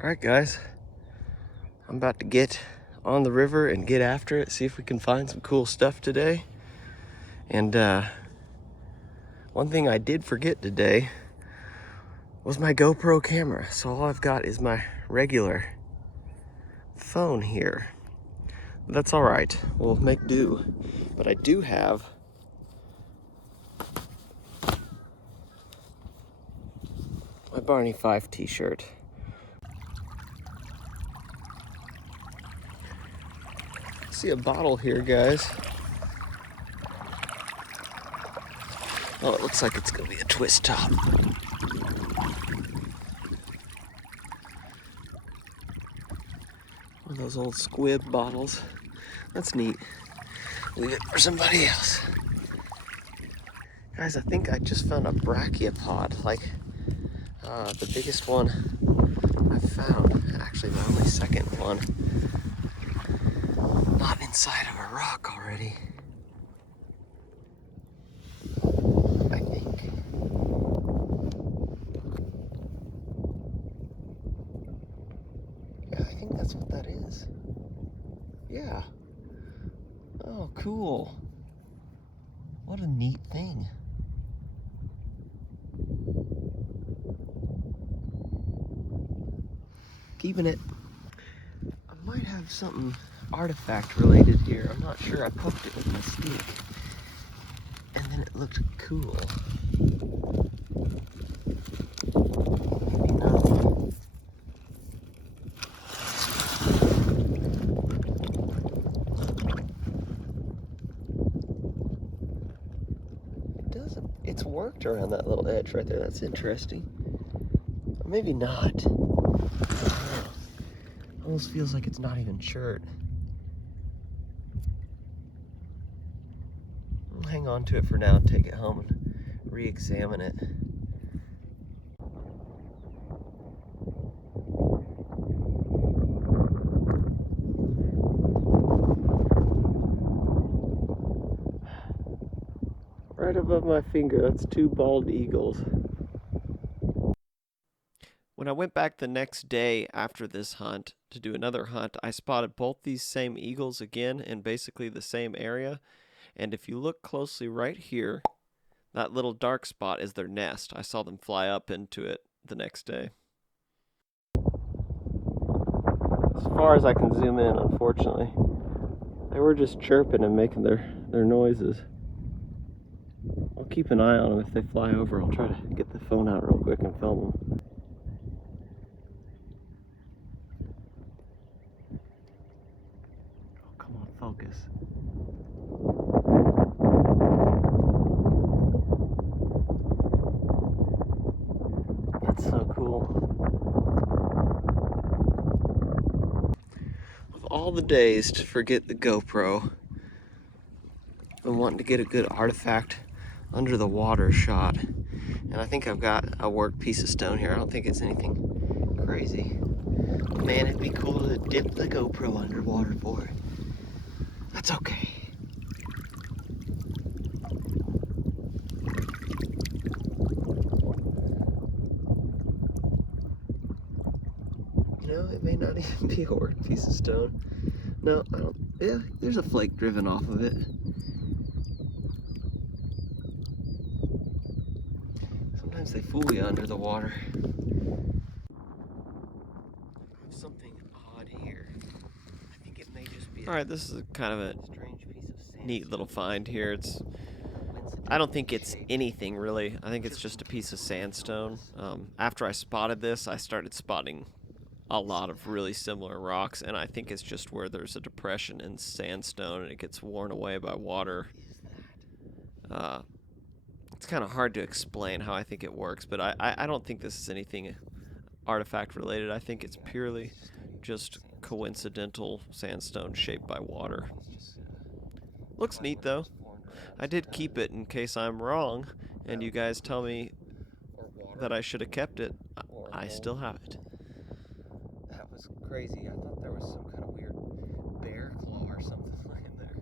Alright guys, I'm about to get on the river and get after it, see if we can find some cool stuff today. And one thing I did forget today was my GoPro camera. So all I've got is my regular phone here. But that's alright, we'll make do. But I do have my Barney Fife t-shirt. See a bottle here, guys. Oh, it looks like it's gonna be a twist top. One of those old squib bottles. That's neat. Leave it for somebody else. Guys, I think I just found a brachiopod, like the biggest one I've found. Actually, the only second one. Not inside of a rock already. I think. Yeah, I think that's what that is. Yeah. Oh, cool. What a neat thing. Keeping it. I might have something artifact related here. I'm not sure. I poked it with my stick. And then it looked cool. Maybe not. It doesn't. It's worked around that little edge right there. That's interesting. Or maybe not. Almost feels like it's not even short. I'll hang on to it for now and take it home and re-examine it. Right above my finger, that's two bald eagles. When I went back the next day after this hunt to do another hunt, I spotted both these same eagles again in basically the same area. And if you look closely right here, that little dark spot is their nest. I saw them fly up into it the next day. As far as I can zoom in, unfortunately. They were just chirping and making their noises. I'll keep an eye on them if they fly over. I'll try to get the phone out real quick and film them. Oh, come on, focus. That's so cool. Of all the days to forget the GoPro, I'm wanting to get a good artifact under the water shot. And I think I've got a worked piece of stone here. I don't think it's anything crazy. But man, it'd be cool to dip the GoPro underwater for it. That's okay. You know, it may not even be a worked piece of stone. No, I don't. Yeah, there's a flake driven off of it. Sometimes they fool you under the water. Something odd here. I think it may just be. All right, this is kind of a strange piece of sand. Neat little find here. I don't think it's anything really. I think it's just a piece of sandstone. After I spotted this, I started spotting a lot of really similar rocks, and I think it's just where there's a depression in sandstone and it gets worn away by water. It's kind of hard to explain how I think it works, but I don't think this is anything artifact related. I think it's purely just coincidental sandstone shaped by water. Looks neat though. I did keep it in case I'm wrong and you guys tell me that I should have kept it. I still have it. That was crazy. I thought there was some kind of weird bear claw or something lying there.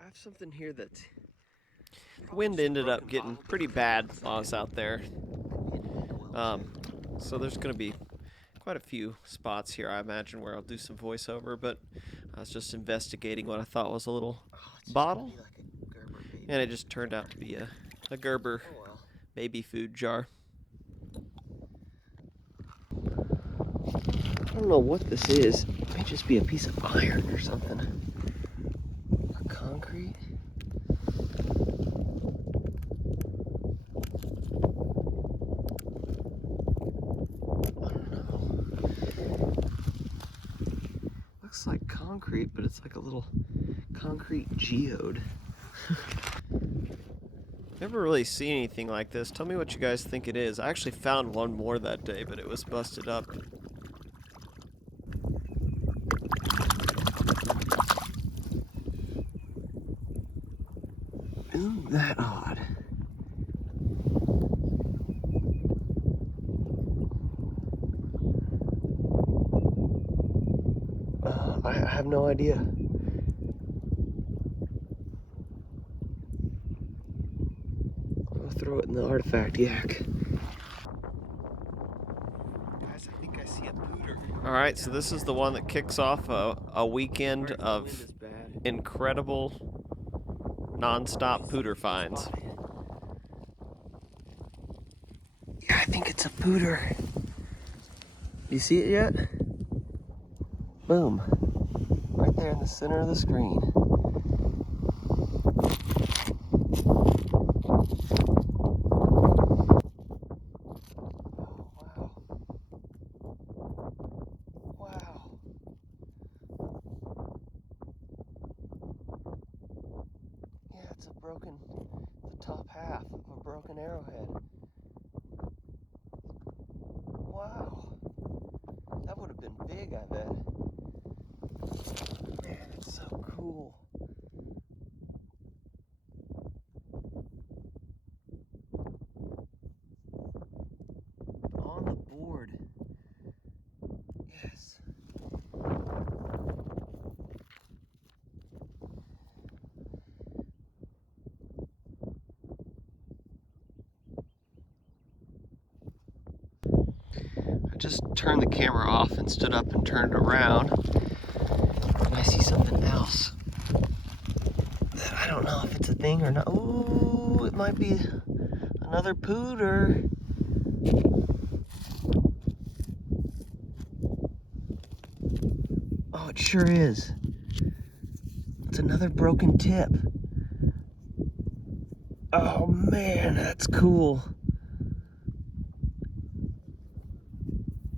I have something here that the wind ended up getting pretty bad while I was out there. So there's going to be quite a few spots here, I imagine, where I'll do some voiceover, but I was just investigating what I thought was a little bottle, and it just turned out to be a Gerber baby food jar. I don't know what this is. It might just be a piece of iron or something. Or concrete. I don't know. Looks like concrete, but it's like a little concrete geode. Never really seen anything like this. Tell me what you guys think it is. I actually found one more that day, but it was busted up. Isn't that odd? I have no idea. I'll throw it in the artifact yak. Guys, I think I see a pooter. Alright, so this is the one that kicks off a weekend of incredible non-stop pooter finds. Yeah, I think it's a pooter. You see it yet? Boom. Right there in the center of the screen. Wow. Yeah, it's the top half of a broken arrowhead. Wow. That would have been big, I bet. Man, it's so cool. On the board. Yes. I just turned the camera off and stood up and turned it around. And I see something else. I don't know if it's a thing or not. Ooh, it might be another pooter. Oh, it sure is. It's another broken tip. Oh man, that's cool.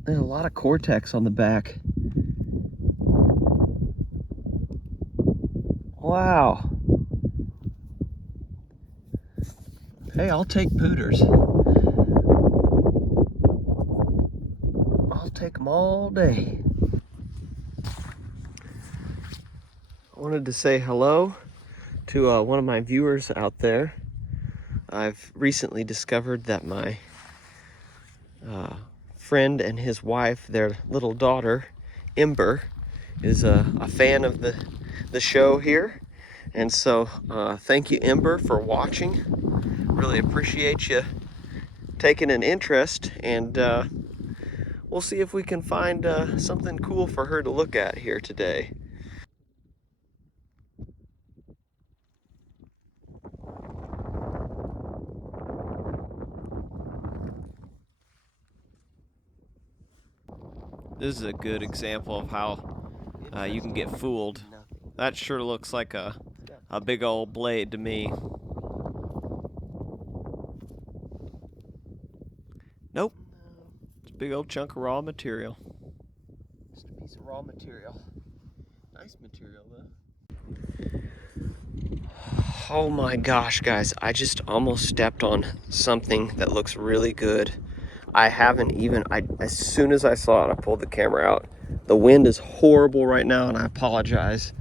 There's a lot of cortex on the back. Wow. Hey, I'll take pooters. I'll take them all day. I wanted to say hello to one of my viewers out there. I've recently discovered that my friend and his wife, their little daughter, Ember, is a fan of the show here. And so thank you, Ember, for watching. Really appreciate you taking an interest, and we'll see if we can find something cool for her to look at here today. This is a good example of how you can get fooled. That sure looks like a big old blade to me. Nope. It's a big old chunk of raw material. Just a piece of raw material. Nice material, though. Oh my gosh, guys. I just almost stepped on something that looks really good. I haven't even, as soon as I saw it, I pulled the camera out. The wind is horrible right now, and I apologize.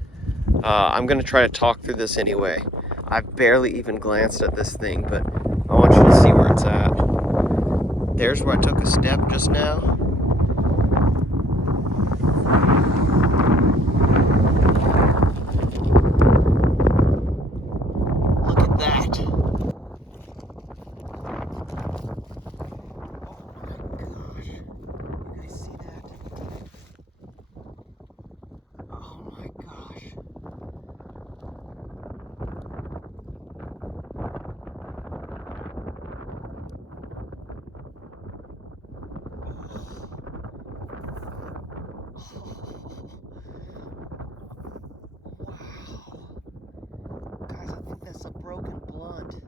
I'm gonna try to talk through this anyway. I've barely even glanced at this thing, but I want you to see where it's at. There's where I took a step just now. Look at that. Oh my gosh. You guys see that? blunt.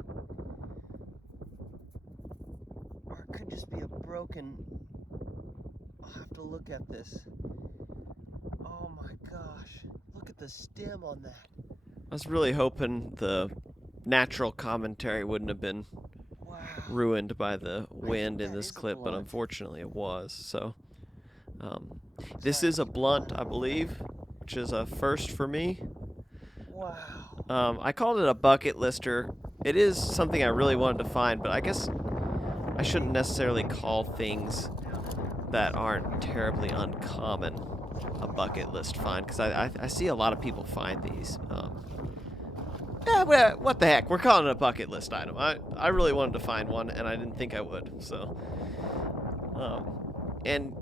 Or it could just be a broken... I'll have to look at this. Oh my gosh. Look at the stem on that. I was really hoping the natural commentary wouldn't have been ruined by the wind in this clip, but unfortunately it was. So this is a blunt, I believe, which is a first for me. Wow. I called it a bucket lister. It is something I really wanted to find, but I guess I shouldn't necessarily call things that aren't terribly uncommon a bucket list find, because I see a lot of people find these. Yeah, what the heck? We're calling it a bucket list item. I really wanted to find one, and I didn't think I would. So, and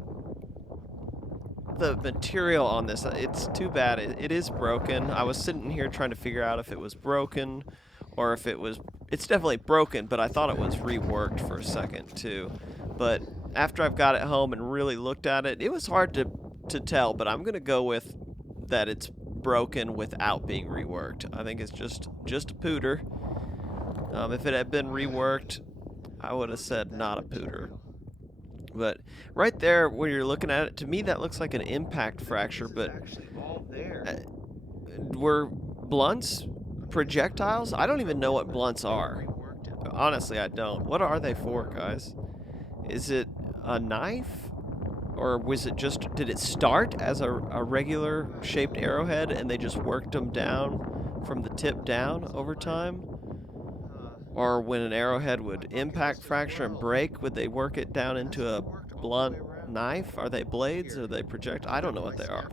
the material on this, it's too bad. It is broken. I was sitting here trying to figure out if it was broken or if it was... It's definitely broken, but I thought it was reworked for a second, too. But after I've got it home and really looked at it, it was hard to tell, but I'm going to go with that it's broken without being reworked. I think it's just a Pooter. If it had been reworked, I would have said not a Pooter. But right there, when you're looking at it, to me that looks like an impact fracture, but were blunts projectiles? I don't even know what blunts are. Honestly, I don't. What are they for, guys? Is it a knife? Or was it just, did it start as a regular shaped arrowhead and they just worked them down from the tip down over time? Or when an arrowhead would impact fracture and break, would they work it down into a blunt knife? Are they blades? Are they project? I don't know what they are.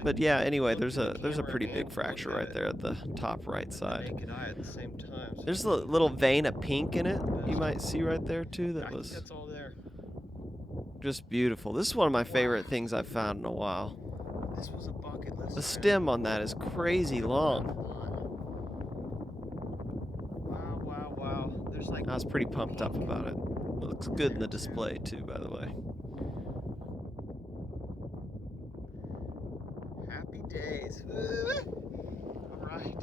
But yeah, anyway, there's a pretty big fracture right there at the top right side. There's a little vein of pink in it you might see right there too. That was just beautiful. This is one of my favorite things I've found in a while. The stem on that is crazy long. Wow. I was pretty pumped up about it. It looks good in the display too, by the way. Happy days. All right.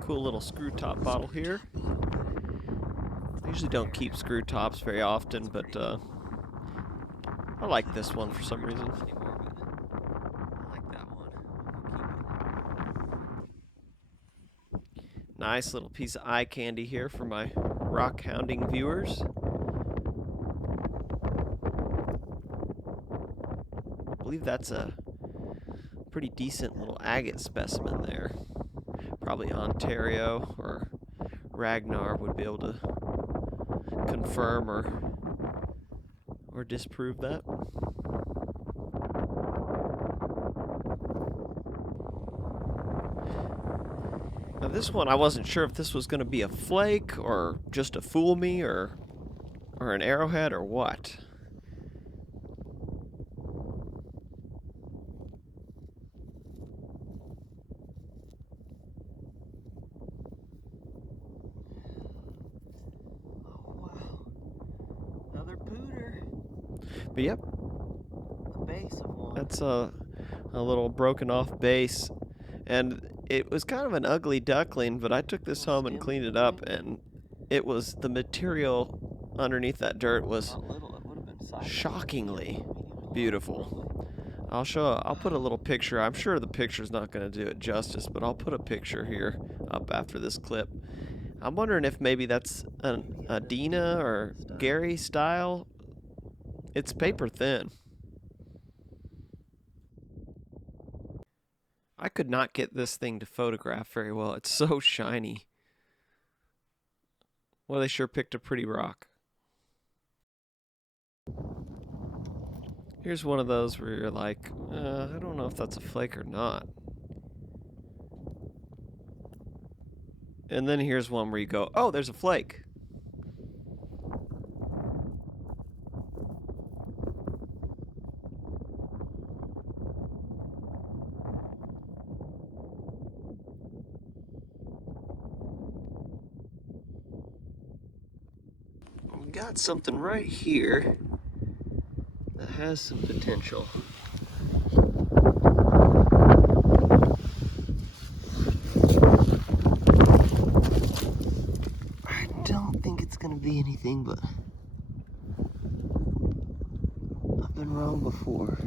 Cool little screw top bottle here. I usually don't keep screw tops very often, but I like this one for some reason. I like that one. Nice little piece of eye candy here for my rock hounding viewers. I believe that's a pretty decent little agate specimen there. Probably Ontario or Ragnar would be able to confirm or disprove that. Now this one, I wasn't sure if this was going to be a flake or just to fool me or an arrowhead or what. But yep, the base of one. That's a little broken off base, and it was kind of an ugly duckling, but I took this home and cleaned it up, and it was, the material underneath that dirt was shockingly beautiful. I'll put a little picture. I'm sure the picture's not going to do it justice, but I'll put a picture here up after this clip. I'm wondering if maybe that's a Dina or Gary style. It's paper thin. I could not get this thing to photograph very well. It's so shiny. Well, they sure picked a pretty rock. Here's one of those where you're like, I don't know if that's a flake or not. And then here's one where you go, oh, there's a flake. We got something right here that has some potential. I don't think it's gonna be anything, but I've been wrong before.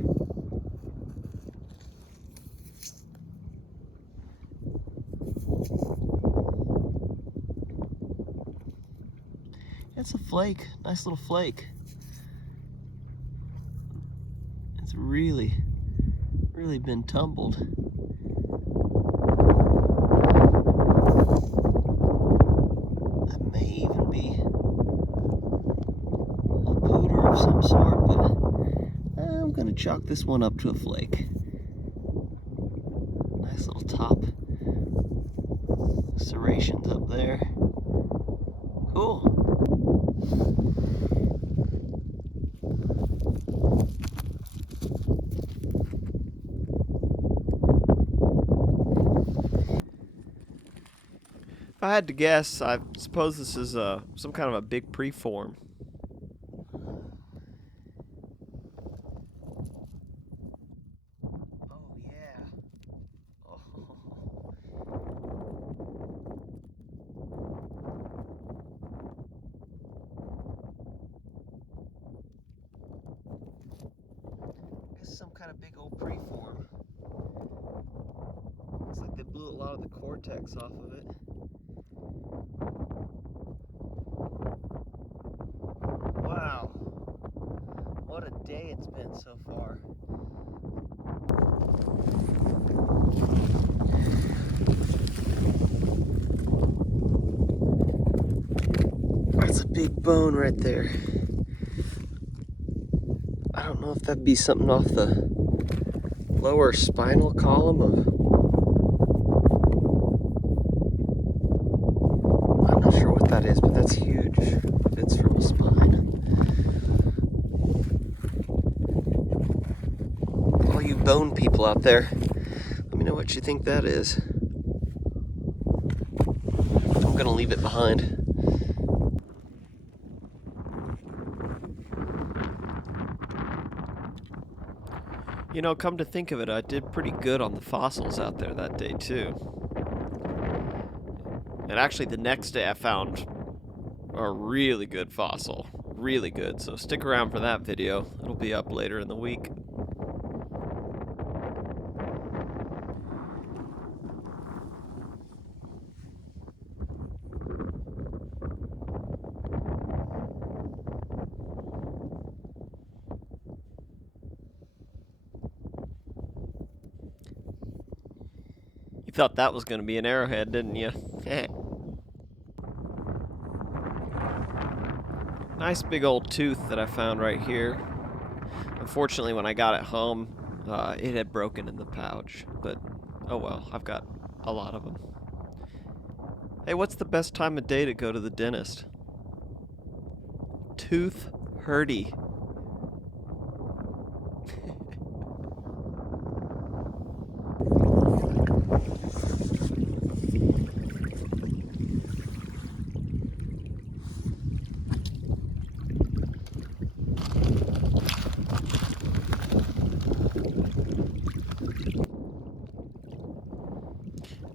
It's a flake, nice little flake. It's really been tumbled. That may even be a pooter of some sort, but I'm gonna chalk this one up to a flake. Nice little top serrations up there. Cool. If I had to guess, I suppose this is some kind of a big preform. Oh yeah. Oh. This is some kind of big old preform. Looks like they blew a lot of the cortex off of it. Wow. What a day it's been so far. That's a big bone right there. I don't know if that'd be something off the lower spinal column of... I'm not sure what that is, but that's huge. If it's from a spine. All you bone people out there, let me know what you think that is. I'm gonna leave it behind. You know, come to think of it, I did pretty good on the fossils out there that day too. And actually the next day I found a really good fossil. Really good, so stick around for that video. It'll be up later in the week. You thought that was going to be an arrowhead, didn't you? Nice big old tooth that I found right here. Unfortunately, when I got it home, it had broken in the pouch. But, oh well, I've got a lot of them. Hey, what's the best time of day to go to the dentist? Tooth hurty.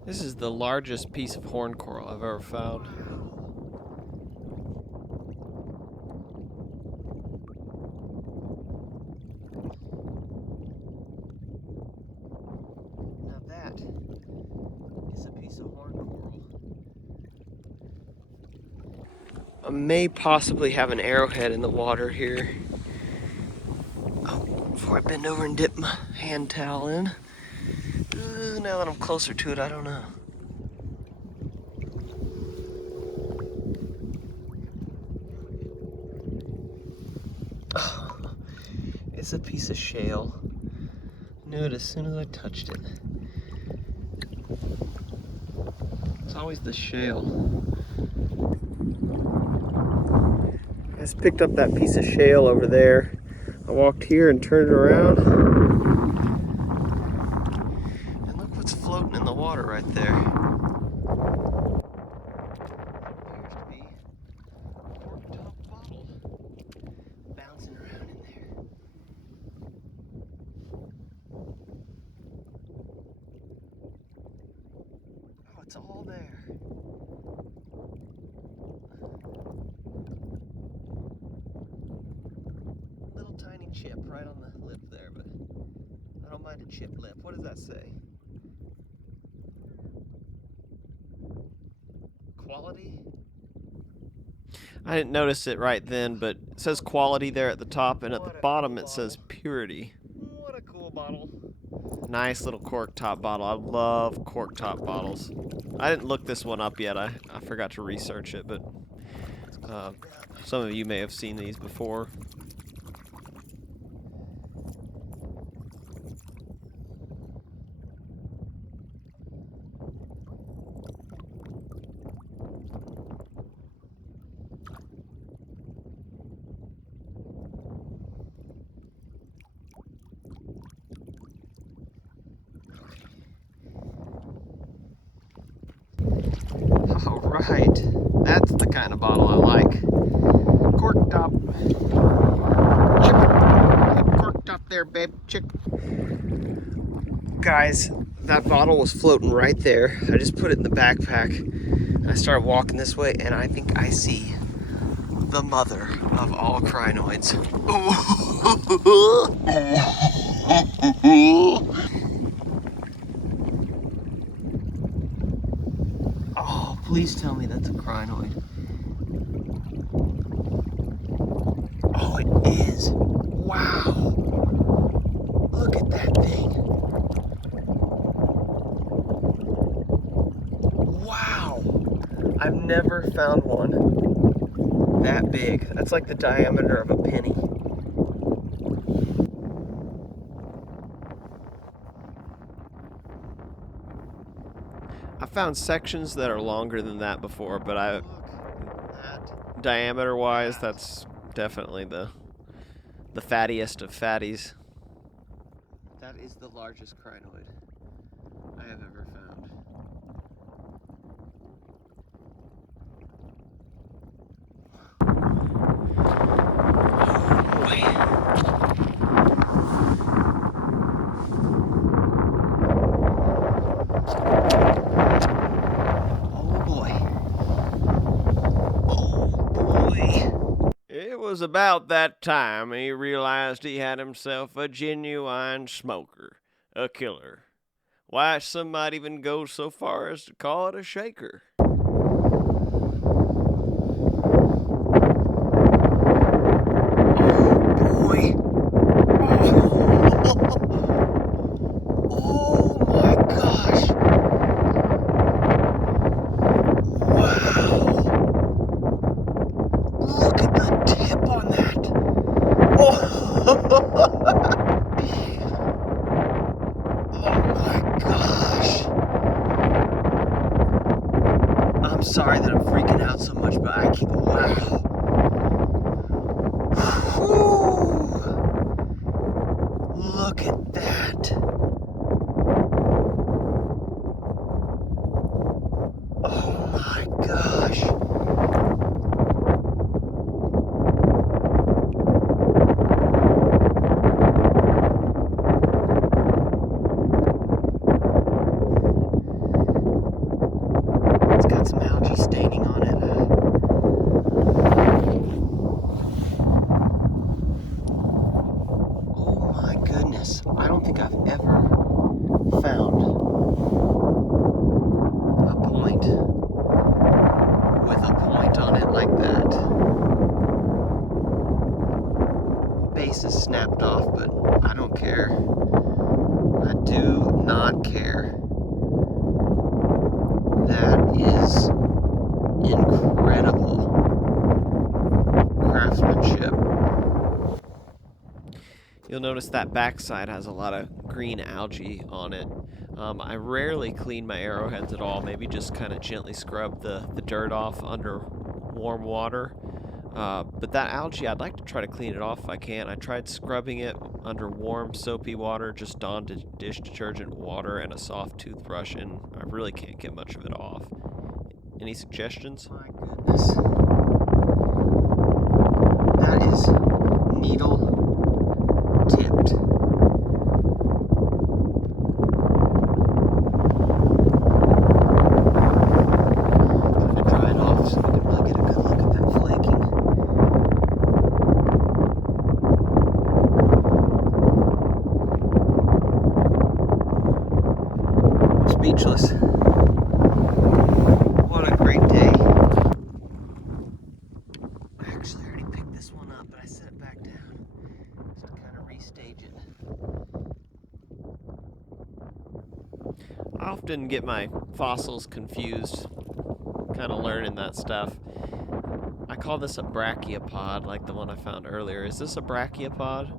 This is the largest piece of horn coral I've ever found. Now that is a piece of horn coral. I may possibly have an arrowhead in the water here. Oh, before I bend over and dip my hand towel in. Now that I'm closer to it, I don't know. Oh, it's a piece of shale. Knew it as soon as I touched it. It's always the shale. I just picked up that piece of shale over there. I walked here and turned around. And look what's floating in the water right there. Appears to be a cork top bottle bouncing around in there. all there. Little tiny chip right on the lip there, but I don't mind a chipped lip. What does that say? Quality? I didn't notice it right then, but it says quality there at the top, and at the bottom it says purity. What a cool bottle. Nice little cork top bottle. I love cork top bottles. I didn't look this one up yet. I forgot to research it, but some of you may have seen these before. Alright, that's the kind of bottle I like. Cork top. Chip. Cork top there, babe. Chick. Guys, that bottle was floating right there. I just put it in the backpack. I started walking this way, and I think I see the mother of all crinoids. Oh, please tell me that's a crinoid. Oh, it is. Wow. Look at that thing. Wow. I've never found one that big. That's like the diameter of a penny. I found sections that are longer than that before, but diameter-wise, that's definitely the fattiest of fatties. That is the largest crinoid I have ever found. Oh boy. Oh boy. It was about that time he realized he had himself a genuine smoker, a killer. Why, some might even go so far as to call it a shaker. I'm sorry that I'm freaking out so much, but I can't. Wow. Whew. Look at that. Oh my gosh. It's got some algae staining on it. Oh my goodness. I don't think I've ever found a point with a point on it like that. Base is snapped off, but I don't care. I do not care. That is incredible craftsmanship. You'll notice that backside has a lot of green algae on it. I rarely clean my arrowheads at all, maybe just kind of gently scrub the dirt off under warm water. But that algae, I'd like to try to clean it off if I can. I tried scrubbing it under warm, soapy water, just Dawn dish detergent water and a soft toothbrush, and I really can't get much of it off. Any suggestions? My goodness. That is needle tipped. speechless. What a great day. I actually already picked this one up, but I set it back down just to kind of restage it. I often get my fossils confused, kind of learning that stuff. I call this a brachiopod, like the one I found earlier. Is this a brachiopod?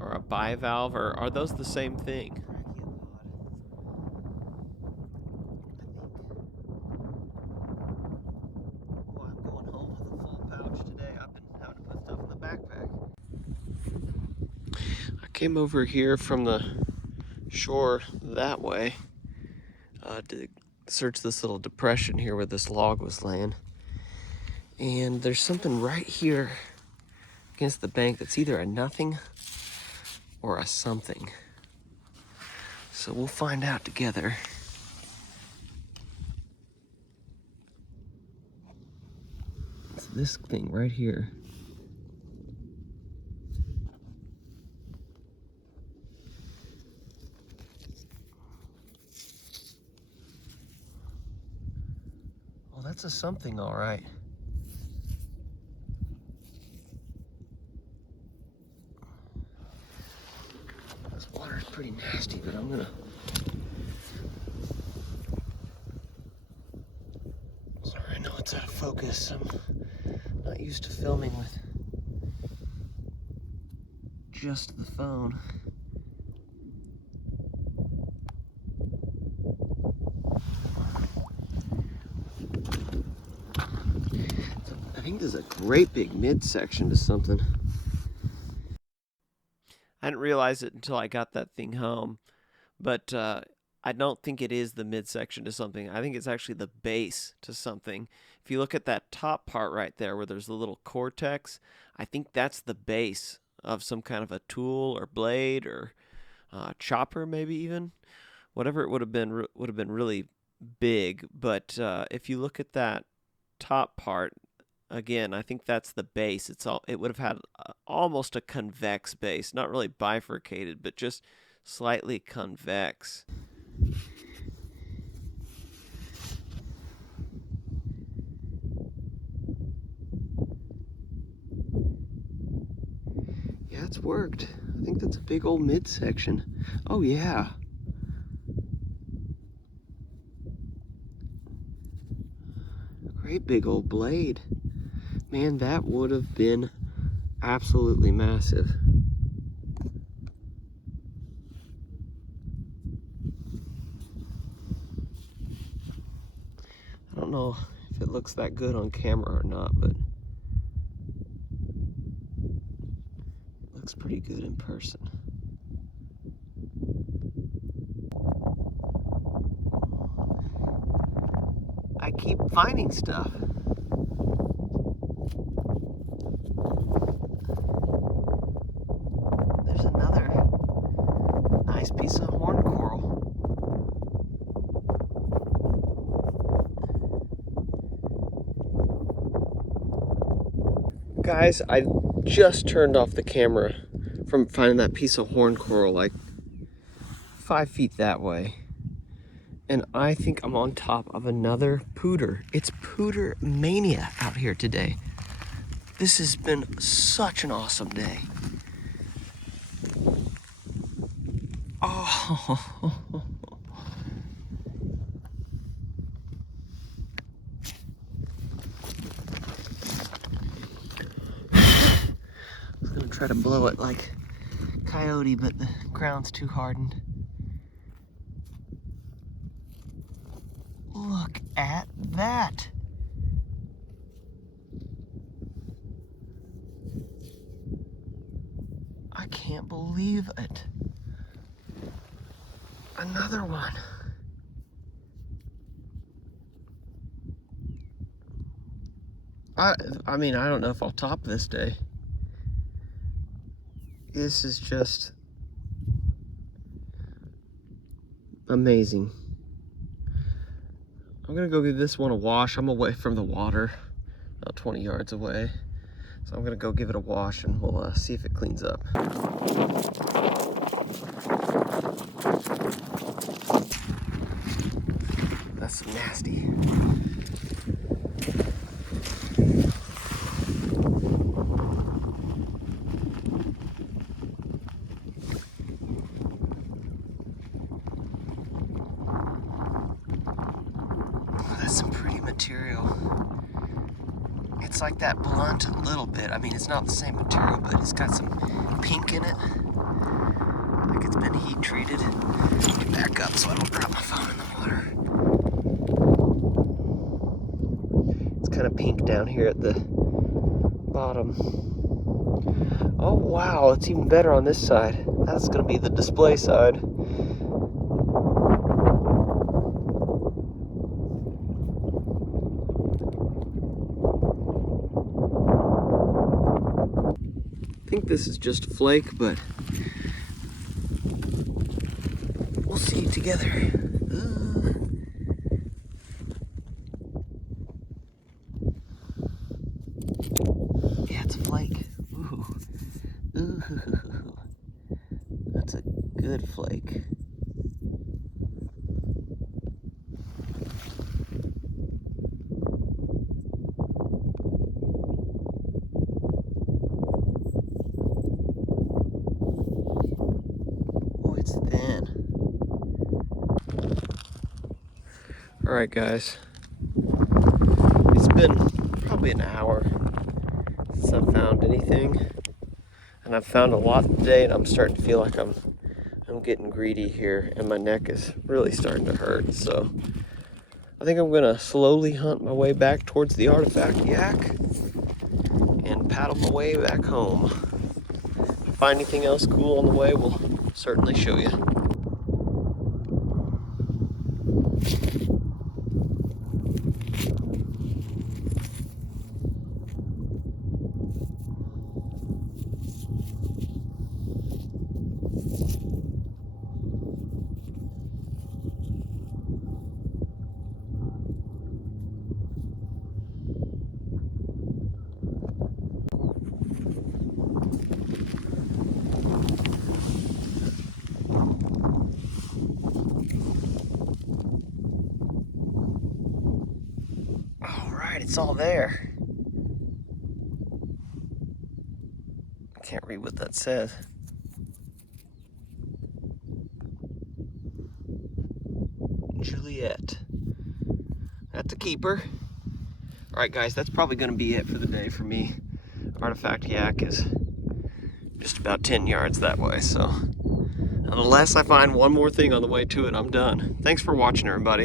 Or a bivalve? Or are those the same thing? Well, I'm going home with a full pouch today. I've been having to put stuff in the backpack. I came over here from the shore that way to search this little depression here where this log was laying. And there's something right here against the bank that's either a nothing or a something. So we'll find out together. It's this thing right here. Well, that's a something, all right. This water is pretty nasty, but I'm gonna... Sorry, I know it's out of focus. I'm not used to filming with just the phone. I think there's a great big midsection to something. I didn't realize it until I got that thing home, but I don't think it is the midsection to something. I think it's actually the base to something. If you look at that top part right there where there's the little cortex, I think that's the base of some kind of a tool or blade or chopper, maybe even. Whatever it would have been really big. But if you look at that top part, again, I think that's the base. It would have had almost a convex base, not really bifurcated, but just slightly convex. Yeah, it's worked. I think that's a big old midsection. Oh yeah. Great big old blade. Man, that would have been absolutely massive. I don't know if it looks that good on camera or not, but it looks pretty good in person. I keep finding stuff. There's another nice piece of horn coral. Guys, I just turned off the camera from finding that piece of horn coral like 5 feet that way. And I think I'm on top of another pooter. It's Pooter Mania out here today. This has been such an awesome day. Oh. I was gonna try to blow it like coyote, but the ground's too hardened. Look at that. I can't believe it. Another one. I mean, I don't know if I'll top this day. This is just amazing. I'm gonna go give this one a wash. I'm away from the water, about 20 yards away. So I'm gonna go give it a wash and we'll see if it cleans up. nasty. That's some pretty material. It's like that blunt a little bit. I mean, it's not the same material, but it's got some pink in it. Like it's been heat treated. Back up so I don't drop my phone in the water. It's kind of pink down here at the bottom. Oh wow, it's even better on this side. That's gonna be the display side. I think this is just a flake, but we'll see it together. Yeah, it's a flake. Ooh. Ooh. That's a good flake. It's thin. Alright guys, it's been probably an hour since I've found anything, and I've found a lot today, and I'm starting to feel like I'm getting greedy here, and my neck is really starting to hurt, so I think I'm gonna slowly hunt my way back towards the artifact yak and paddle my way back home. If I find anything else cool on the way, we'll certainly show you. It's all there. I can't read what that says. Juliet. That's a keeper. Alright guys, that's probably going to be it for the day for me. Artifact yak is just about 10 yards that way, so unless I find one more thing on the way to it, I'm done. Thanks for watching, everybody.